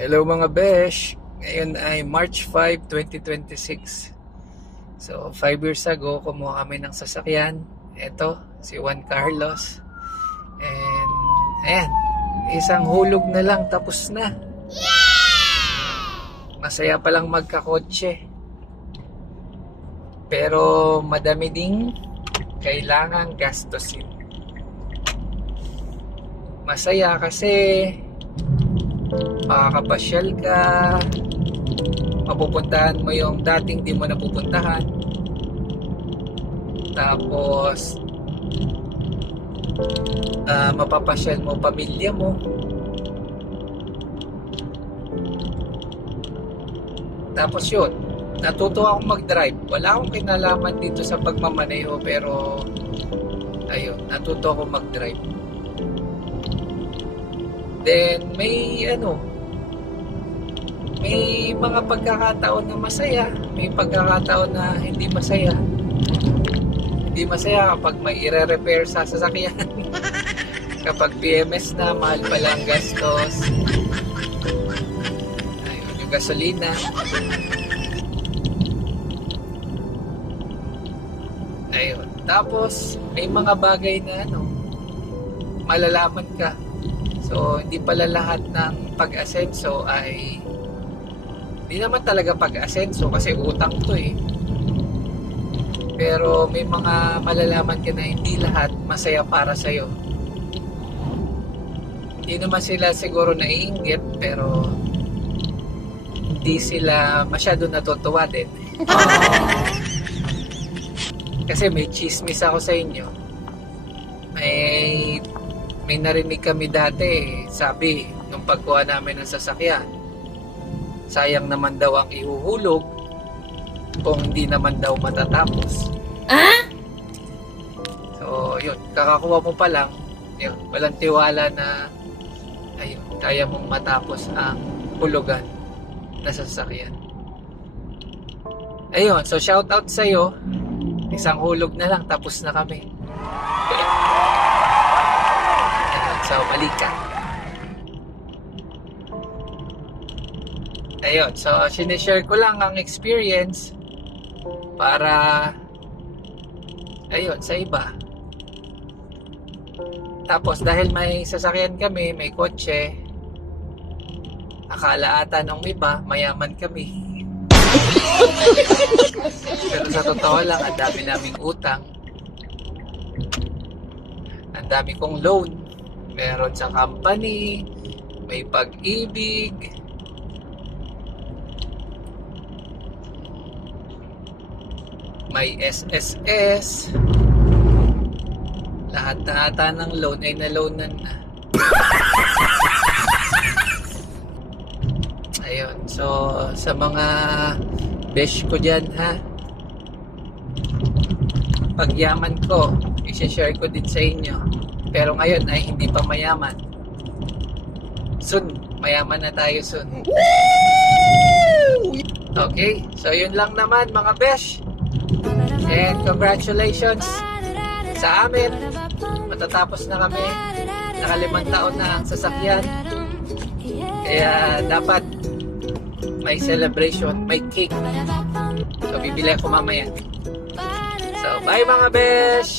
Hello mga besh! Ngayon ay March 5, 2026. So 5 years ago, kumuha kami ng sasakyan. Ito, si Juan Carlos. And ayan, isang hulog na lang tapos na. Masaya palang magkakotse. Pero madami ding kailangang gastusin. Masaya kasi makakapasyal ka, mapupuntahan mo yung dating di mo napupuntahan, tapos mapapasyal mo pamilya mo, tapos yun, natuto akong mag-drive. Wala akong kinalaman dito sa pagmamaneho, pero ayun, natuto akong mag-drive. Then may mga pagkakataon na masaya, may pagkakataon na hindi masaya. Hindi masaya kapag may i-repair sa sasakyan. Kapag PMS na, mahal pala ang gastos. Ayun, yung gasolina. Ayun. Tapos may mga bagay na malalaman ka. So, hindi pala lahat ng pag-asenso ay hindi naman talaga pag-asenso kasi utang to eh. Pero may mga malalaman ka na hindi lahat masaya para sa'yo. Hindi naman sila siguro naiinggit, pero hindi sila masyado natutuwa din. Kasi may chismis ako sa inyo. May narinig kami dati, sabi, nung pagkuha namin ng sasakyan, sayang naman daw ang ihuhulog kung hindi naman daw matatapos. So, yun, kakakuha mo pa lang, yun, walang tiwala na ayun, kaya mong matapos ang hulugan na sasakyan. Ayun, so shout out sa'yo, isang hulog na lang, tapos na kami. So, mali ka. Ayun. So, sinishare ko lang ang experience para ayun, sa iba. Tapos, dahil may sasakyan kami, may kotse, akala ata nung iba, mayaman kami. Pero sa totoo lang, ang dami naming utang. Ang dami kong loan. Meron sa company, may pag-ibig, may SSS, lahat na ata ng loan ay na-loanan na. Ayun, so sa mga besh ko dyan ha, pagyaman ko, i-share ko din sa inyo. Pero ngayon ay hindi pa mayaman. Soon, mayaman na tayo soon. Okay, so yun lang naman mga besh. And congratulations sa amin. Matatapos na kami. Naka5 taon na ang sasakyan. Kaya dapat may celebration, may cake. So bibili ako mamaya. So bye mga besh!